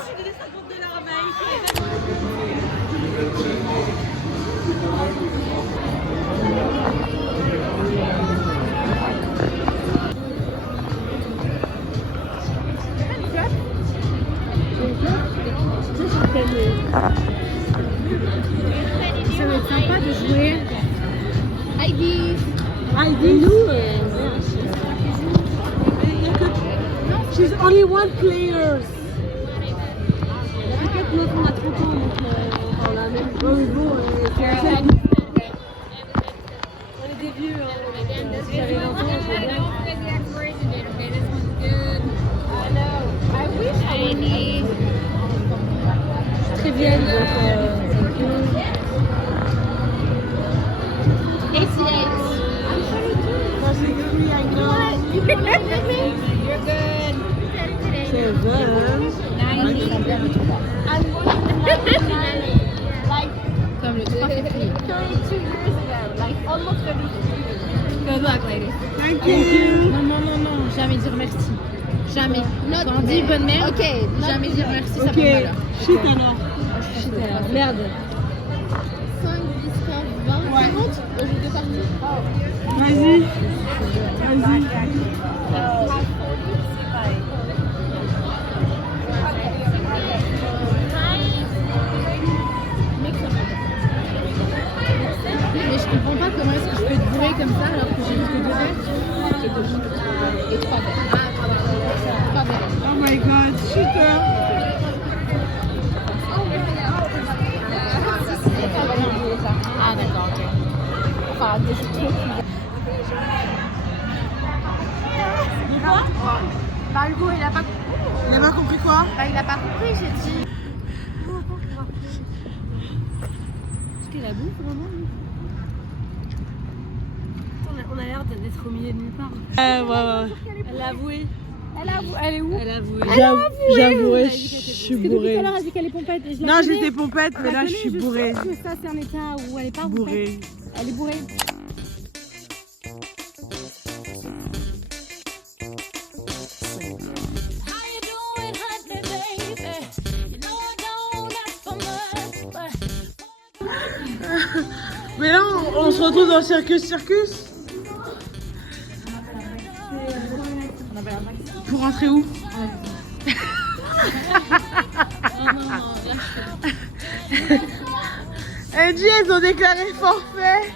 Ça va être sympa de jouer. Heidi, she's only one player. Peut-être l'autre on a 30 ans, donc on a même. Oh, mais bon, On est des vieux, hein. Si j'avais 20 ans, je vais bien. Très vieille, donc. 88. You're good. 7. Comme le 3 février. 32 years ago, like almost 33 years. Good luck, lady. Thank you. Non, jamais dire merci. Jamais. Quand on dit bonne mère, jamais dire merci, ça Ok, fait malheur. shit alors. Merde. 5, 10, 15, 20, 40. Je vais partir. Vas-y. Vas-y. Mais je comprends pas comment est-ce que je peux être bourrée comme ça alors que j'ai juste 2 verres. Et 3 verres. 3 verres. Oh my God, super. Ah d'accord, ok. Enfin, des trucs trop cool. Bah Hugo, il a pas compris. Il a pas compris quoi? Bah il a pas compris, j'ai dit. Est-ce qu'elle a bouffe vraiment? On a l'air d'être au milieu de nulle part. Ouais. Elle a avoué. Elle est où? Elle a avoué. J'avouerai, je suis Depuis tout bourrée. à l'heure, elle dit qu'elle est pompette. Et je la Non, connais. j'étais pompette, mais là, je suis bourrée. Je sais que ça, c'est un état où elle est pas Bourrée. pompette. Elle est bourrée. Mais là, on se retrouve dans le circus. Pour rentrer où? Angie, elles ont déclaré forfait.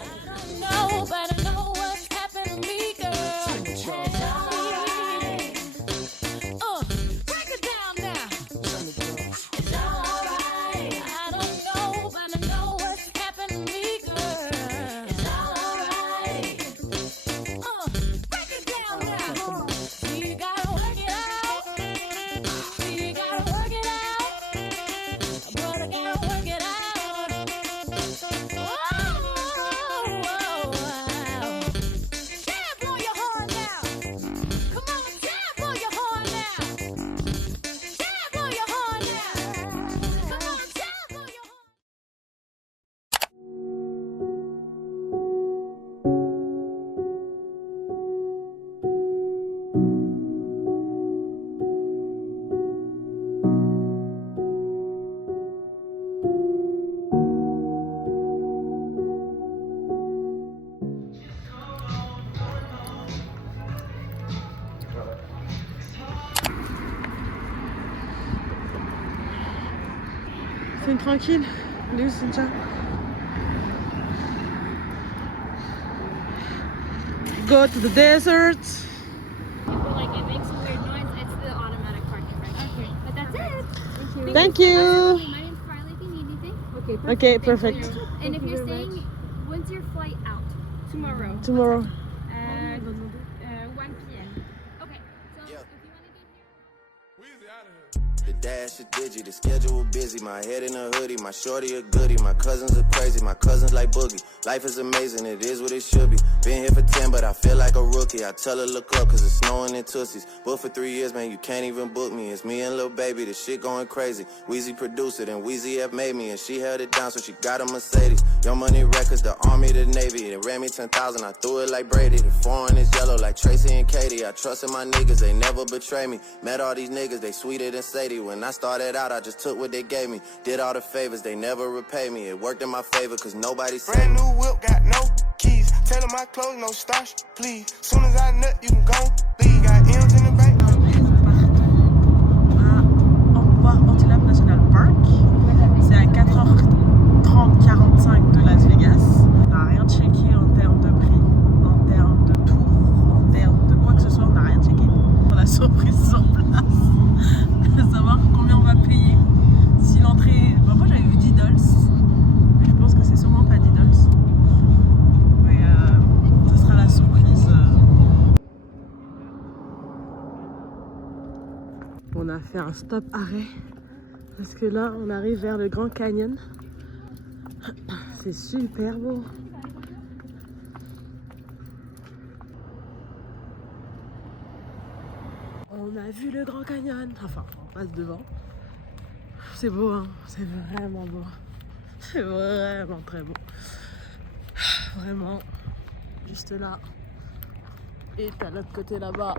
C'est tranquille. Elle est où, Cynthia? Go to the desert. Like it makes a weird noise. It's the automatic parking brake. Okay, but that's it. Thank you. My name's Carly. If you need anything. Okay, perfect. And if you're staying, when's your flight out? Tomorrow. 1 p.m. Okay. dash a digit. The schedule busy. My head in a hoodie. My shorty a goodie. My cousins are crazy. My cousins like Boogie. Life is amazing. It is what it should be. Been here for 10, but I feel like a rookie. I tell her look up, cause it's snowing in Tootsies. Booked for 3 years, man, you can't even book me. It's me and Lil Baby, the shit going crazy. Weezy produced it, and Weezy F made me, and she held it down, so she got a Mercedes. Young Money Records, the Army, the Navy. They ran me 10,000, I threw it like Brady. The foreign is yellow like Tracy and Katie. I trusted my niggas, they never betray me. Met all these niggas, they sweeter than Sadie. When I started out, I just took what they gave me. Did all the favors, they never repay me. It worked in my favor, cause nobody said brand new whip, got no keys. Tailor my clothes, no starch, please. Soon as I nut, you can go leave. Got M's in the bank. Antelope National Park. C'est à 4h30-45 de Las Vegas. On n'a rien checké en termes de prix, en termes de tour, en termes de quoi que ce soit. On n'a rien checké. On a surprise sur place. À savoir combien on va payer. Si l'entrée. Bah moi j'avais vu $10. Mais je pense que c'est sûrement pas $10. Mais ce sera la surprise. On a fait un stop arrêt parce que là on arrive vers le Grand Canyon. C'est super beau. On a vu le Grand Canyon. Enfin, on passe devant. C'est beau, hein. C'est vraiment beau. C'est vraiment très beau. Vraiment. Juste là. Et à l'autre côté là-bas.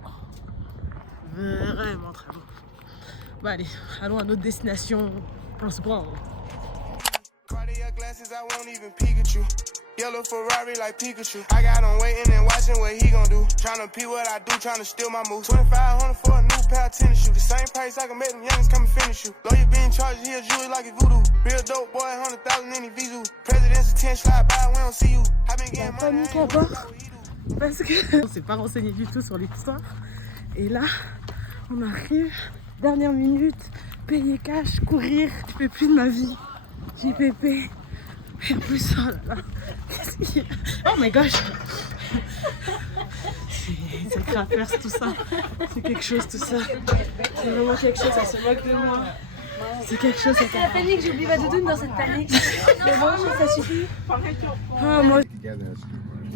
Vraiment très beau. Bon allez, allons à notre destination principale. Cardiac glasses, I won't even peek at you. Yellow Ferrari like Pikachu. I got him waiting and watching what he gon' do. Tryna pee what I do, tryna steal my moves. 2,500 for a new pair of tennis shoes. The same price I can make them youngins come and finish you. Lawyer being charged, he a jewelry like a voodoo. Real dope boy, 100,000 in his visu. President's attention slide by, we don't see you. I been getting money. Panique à bord parce que on s'est pas renseigné du tout sur l'histoire. Et là, on arrive, dernière minute, payer cash, courir, je fais plus de ma vie. JPP. Et en plus, oh là là, qu'est-ce qu'il y a? Oh my gosh! C'est crapers tout ça. C'est quelque chose tout ça. C'est vraiment quelque chose, ça se moque de moi. C'est quelque chose. C'est la panique, j'ai oublié ma doudoune dans cette panique. Mais bon, ça suffit. Ah, moi.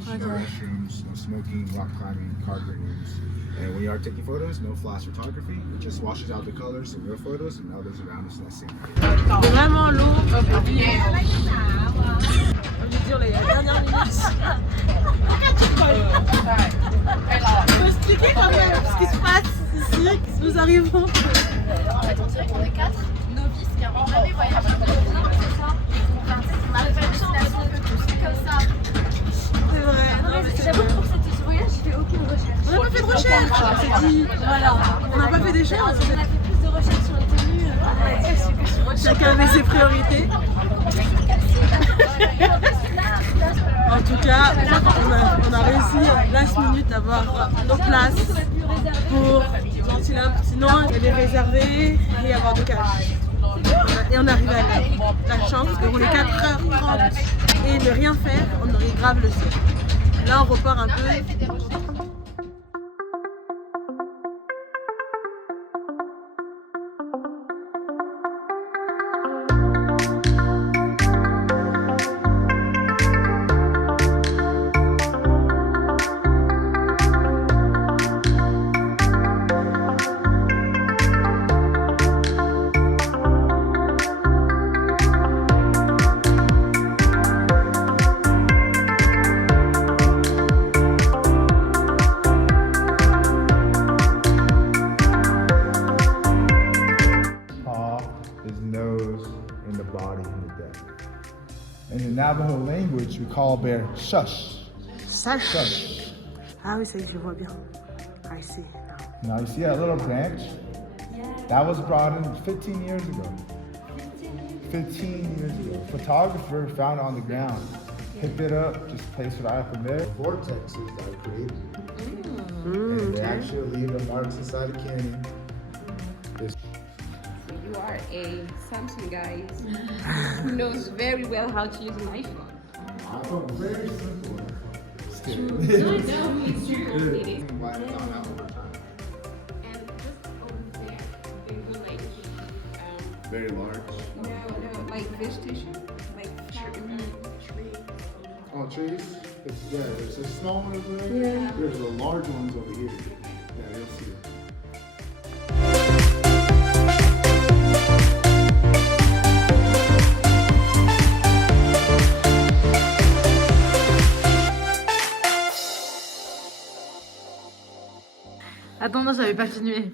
Mushrooms, no smoking, rock climbing, car rooms. And when you are taking photos, no flash photography. It just washes out the colors of your photos and others around us in that same area. Vraiment l'eau. On veut dire les dernières minutes. Je peux expliquer quand même ce qui se passe ici. Nous arrivons. En fait, on dirait qu'on est 4 novices qui n'ont jamais voyagé de leur vie, c'est ça. On arrive à une destination que tous, c'est comme ça. C'est vrai. J'avoue que pour ce voyage, j'ai fait aucune recherche. On n'a pas fait de recherche. On s'est dit, voilà. On n'a pas fait d'échange. On a fait plus de recherches sur les tenues. Chacun avait ses priorités. En tout cas, on a réussi last minute à avoir nos places pour Antelope. Sinon, elle est réservée et avoir du cash. Et on arrive à la chance de rouler 4h30 et ne rien faire, on aurait grave le seul. Là, on repart un peu. In the Navajo language, we call a bear shush. Shush. Ah oui, ça y est, je vois bien. I see. Now you see that little branch? That was brought in 15 years ago. 15 years ago. Photographer found it on the ground. Picked it up, just placed it right up in there. Vortexes that are created. And they actually leave the marks inside the canyon. You are a Samsung guy who knows very well how to use an iPhone. iPhone, very simple. Still. No, it's true. It is. Why it's on that over time. And just over there, they go like very large. No, like vegetation, like trees. Oh, trees? Yeah, there's a small one over there. Yeah. There's the large ones over here. Yeah, you'll see it. Attends, non, j'avais pas filmé.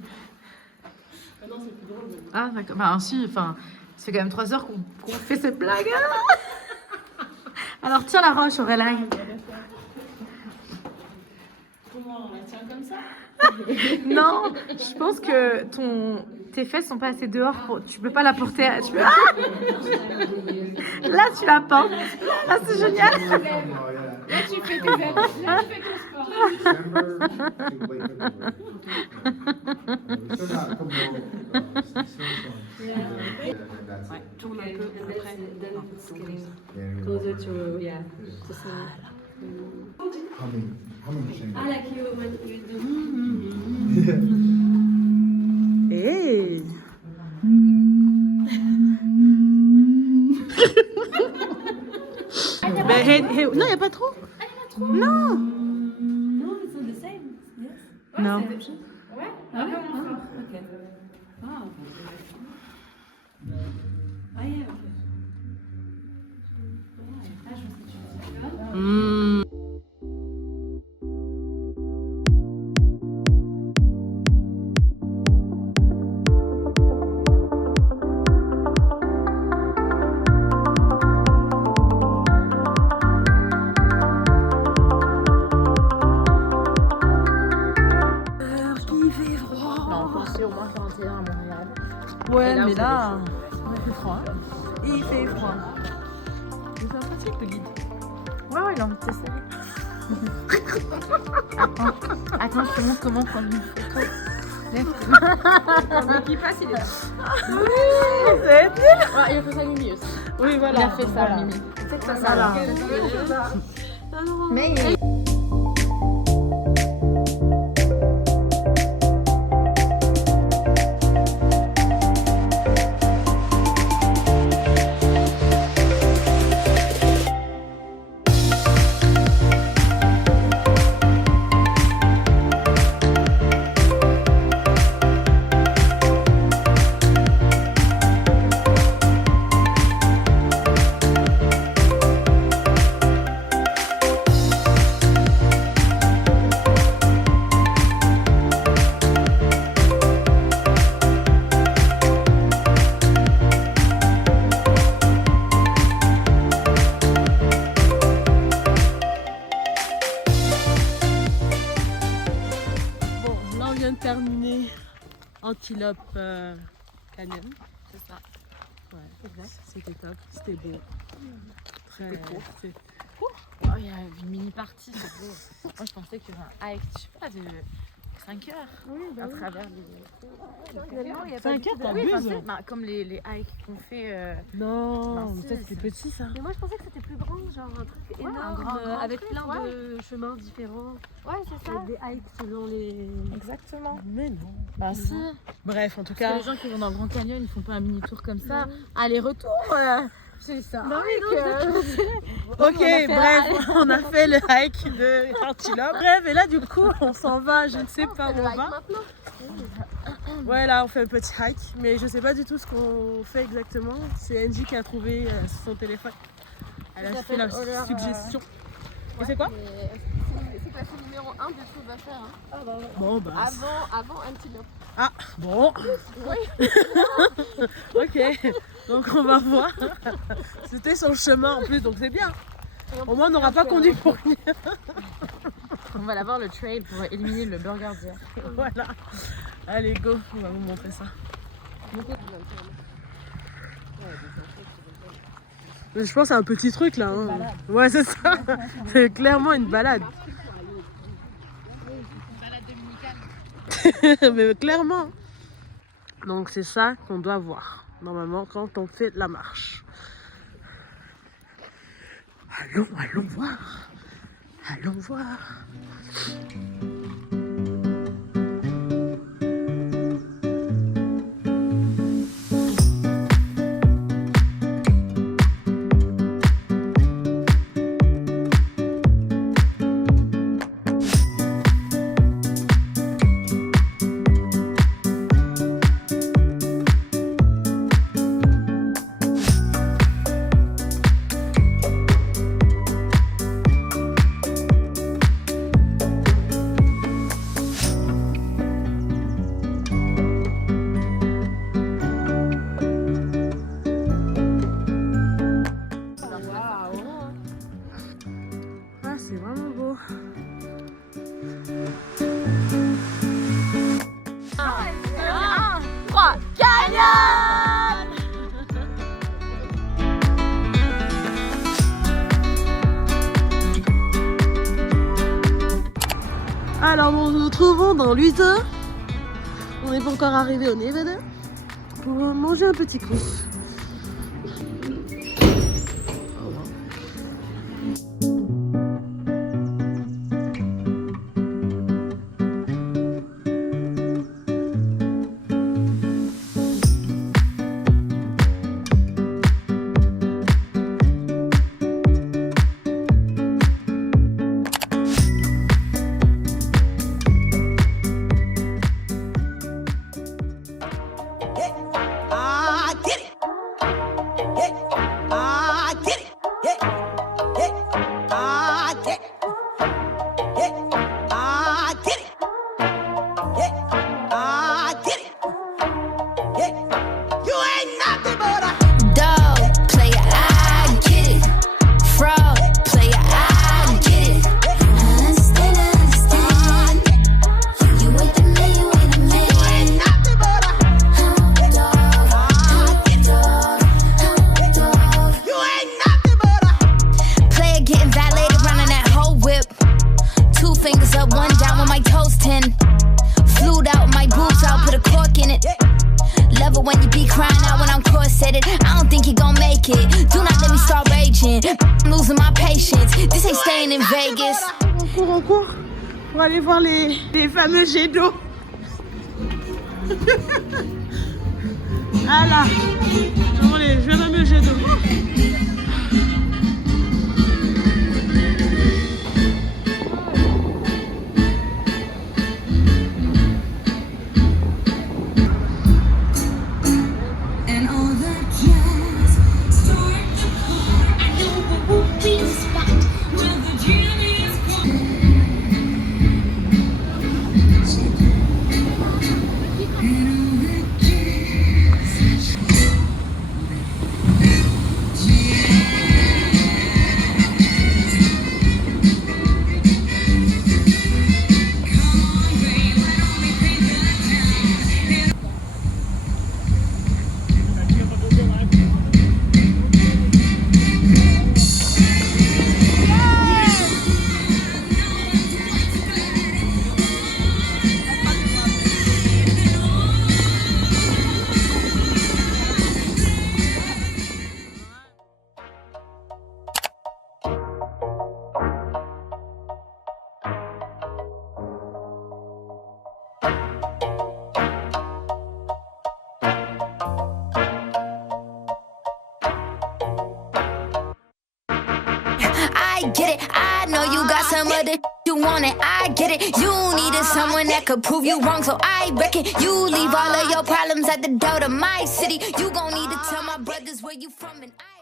Ah non, c'est plus drôle. Ah, d'accord. Bah, si, enfin, ça fait quand même 3 heures qu'on fait cette blague. Alors, tiens la roche, Aurélie. Comment on la tient comme ça? Non, je pense que tes fesses sont pas assez dehors pour. Tu peux pas la porter. Tu peux... Ah là, tu la portes. Là, c'est génial. Là, tu fais tes ailes. Là, tu fais ton sport. Ouais, tourne un peu après. Closer to, yeah, to see. I like you when you do. Hey. Mais non, il n'y a pas trop. Non. No, it's not the same. Yes. Non. Ouais. Ah ouais. Ok. Wow. Ah yeah. Ok. Ah, je pense que tu veux dire. Au moins 41 à Montréal. Ouais, Et là, mais vous là, il fait froid. il fait froid. C'est sympathique le guide. Ouais, il a envie de t'essayer. Attends, je te montre comment prendre une photo. Mais qui passe, il est là. Oui, c'est Ouais, il a fait ça Mimi aussi. Oui, voilà. Il a fait ça, Voilà. Mimi. C'est que ça, Voilà. Mais Terminé Antelope Canyon. c'est ça. Ouais, c'était top, c'était beau. Très court. Oh, il y a une mini partie, c'est beau. Moi, je pensais qu'il y aurait un hike, je sais pas, de 5 heures. Oui, à travers les. Finalement, il y a 5 heures, t'abuses. Comme les hikes qu'on fait. Non, mais si, ça c'était petit ça. Mais moi, je pensais que c'était plus grand, genre un truc énorme, un grand avec truc, plein ouais. de chemins différents. Ouais, c'est ça. Des hikes selon les. Exactement. Mais non. Bah si. Bref, en tout Parce cas. que les gens qui vont dans le Grand Canyon, ils font pas un mini tour comme ça. Aller-retour. C'est ça. Ok, bref, on a fait le hike de Antelope. Bref, et là du coup, on s'en va, je ne sais pas où on va. Ouais, là on fait un petit hike, mais je sais pas du tout ce qu'on fait exactement. C'est Angie qui a trouvé sur son téléphone. Elle a fait la suggestion. Et c'est quoi? C'est classé numéro 1 des choses à faire. Hein. Ah bah ouais. Bon, bah. Avant Antelope. Ah, bon. Oui. Ok, donc on va voir. C'était sur le chemin en plus, donc c'est bien. Au moins on n'aura pas conduit pour rien. On va l'avoir le trail pour éliminer le burger d'hier. Voilà. Allez, go, on va vous montrer ça. Mais je pense que c'est un petit truc là. Hein. Ouais, c'est ça. C'est clairement une balade. Mais clairement. Donc c'est ça qu'on doit voir normalement quand on fait la marche. Allons voir. Allons voir. retrouvons dans l'Usa. On n'est pas encore arrivé au Nevada pour manger un petit coup. On court pour aller voir les fameux jets d'eau. Ah là, les fameux jets d'eau. I get it, I know you got some other you want it, I get it. You needed someone that could prove you wrong, so I reckon you leave all of your problems at the door to my city. You gon' need to tell my brothers where you from and I